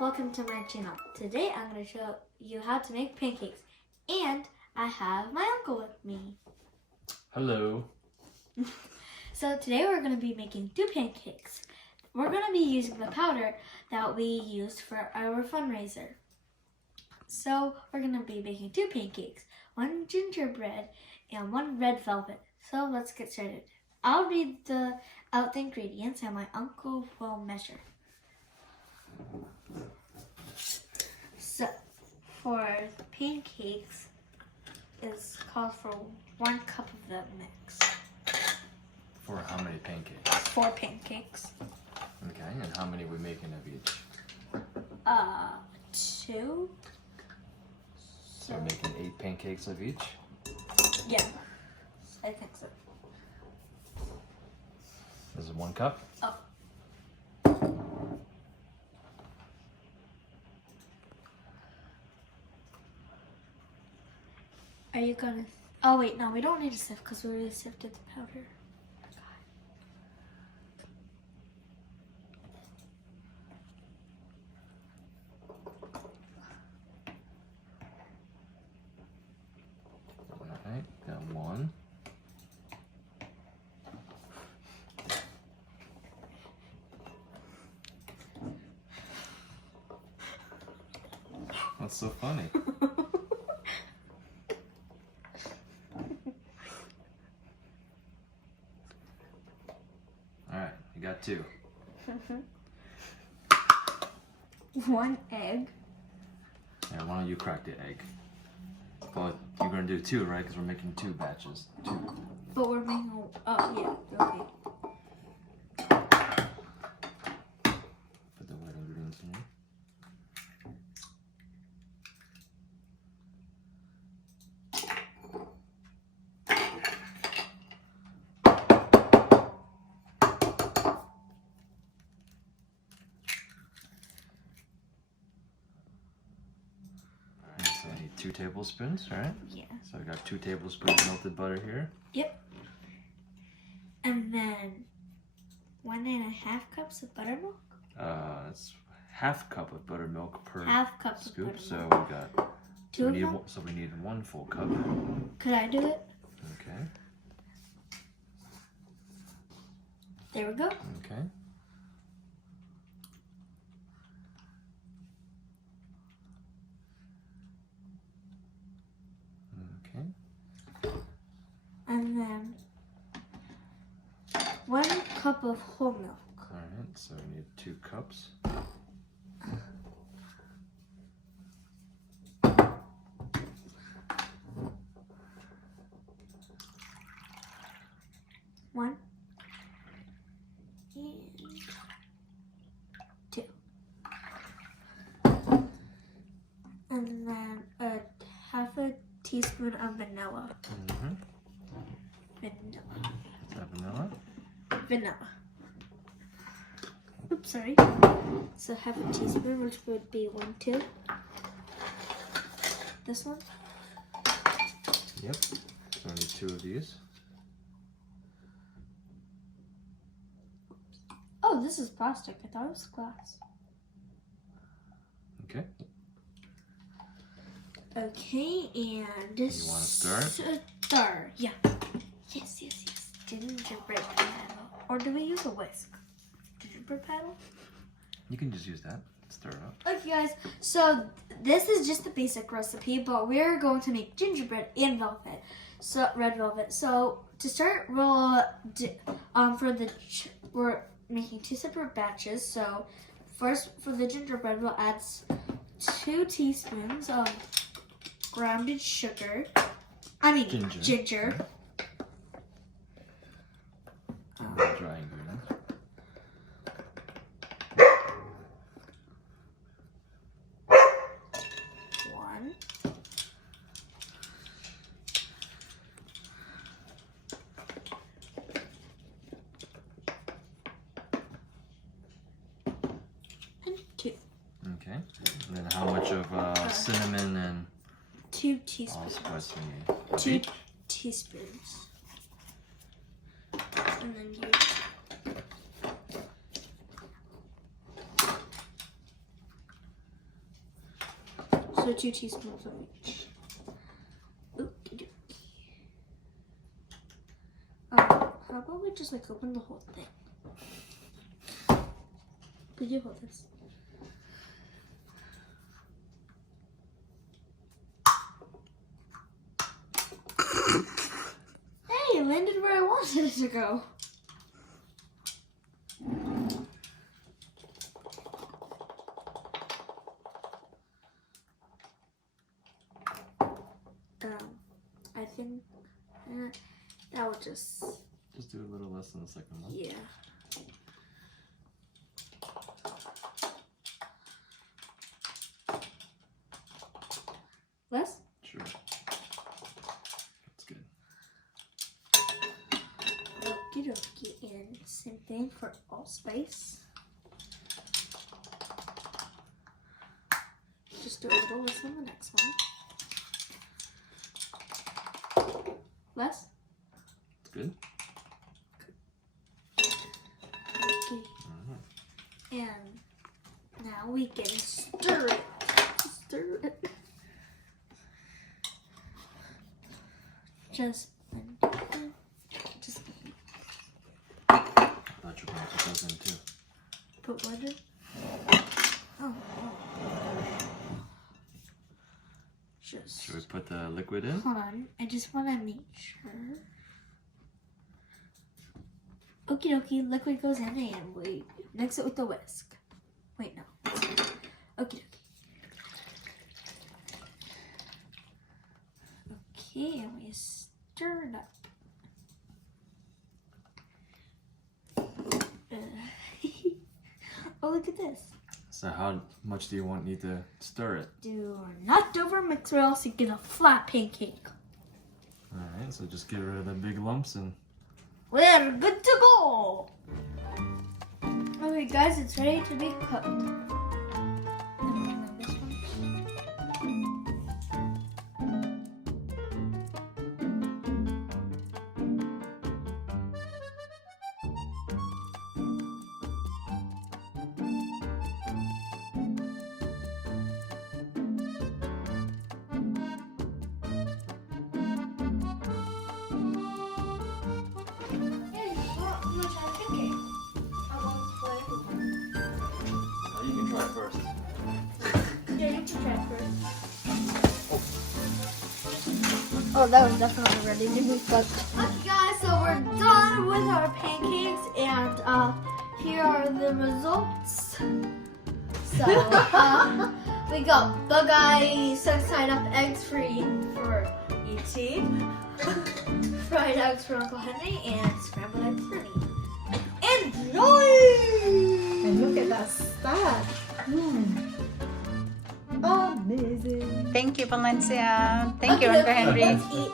welcome to my channel. Today I'm going to show you how to make pancakes, and I have my uncle with me. Hello. So today we're going to be making 2 pancakes. We're going to be using the powder that we used for our fundraiser. So we're going to be making 2 pancakes, 1 gingerbread and 1 red velvet. So let's get started. I'll read out the ingredients and my uncle will measure. So, for pancakes, is called for 1 cup of the mix. For how many pancakes? 4 pancakes. Okay, and how many are we making of each? 2. So we're making 8 pancakes of each? Yeah, I think so. This is 1 cup? Oh. Are you gonna? Oh wait, no, we don't need to sift because we already sifted the powder. Alright, got 1. What's so funny? Alright, you got 2. 1 egg. Yeah, why don't you crack the egg? Well, you're gonna do 2, right? Because we're making 2 batches. 2. But we're making. Oh yeah. Okay. Put the wet ingredients in here. So I need 2 tablespoons, right? Yeah. So I got 2 tablespoons of melted butter here. Yep. And then 1.5 cups of buttermilk. It's half cup of buttermilk per Half cup scoop. of So buttermilk. we got 2 of them. so we need 1 full cup. Could I do it? Okay. There we go. Okay. Okay. And then 1 cup of whole milk. All right. So we need 2 cups. One and 2. And then half a teaspoon of vanilla. Mm-hmm. Vanilla. Is that vanilla? Vanilla. Oops, sorry. So half a teaspoon, which would be 1, 2. This one? Yep. So I need 2 of these. Oh, this is plastic. I thought it was glass. Okay. Okay, and this. You want to stir? Stir, yeah. Yes. Gingerbread paddle. Or do we use a whisk? Gingerbread paddle? You can just use that. Stir it up. Okay, guys. So this is just the basic recipe, but we're going to make gingerbread and velvet. So red velvet. So to start, we'll we're making 2 separate batches. So first, for the gingerbread, we'll add 2 teaspoons of grounded sugar. Ginger. Dry ingredients. One. And 2. Okay. And then how much of cinnamon and 2 teaspoons. allspice we need? 2 Each? teaspoons. And then you. So 2 teaspoons of each. Okie dokie. How about we just like open the whole thing? Could you hold this? Hey, it landed where I wanted it to go. I think that would just do a little less than the second one. Yeah. Less? Sure. That's good. Okie dokie, and same thing for allspice. Just do a little less on the next one. Less? That's good. Okay. And now we can stir it. Stir it. Just. I thought you were going to put those in too. Put what in? Oh. Just. Should we put the liquid in? Hold on. I just want to make sure. Okie dokie. Liquid goes in and we mix it with the whisk. Wait, no. Okie dokie. Okay, and we stir it up. Oh, look at this. So how much do you need to stir it? Do not over mix or else you get a flat pancake. Alright, so just get rid of the big lumps and... We're good to go! Okay guys, it's ready to be cooked. You can try first. Yeah, you can try first. Oh, that was definitely ready to be cooked. Okay guys, so we're done with our pancakes and here are the results. So we got bug eyes, side up eggs for E.T., fried eggs for Uncle Henry, and scrambled eggs for me. Enjoy! And look at that stack. Amazing. Thank you, Valencia. Thank you, Okay, Uncle Henry. let's eat.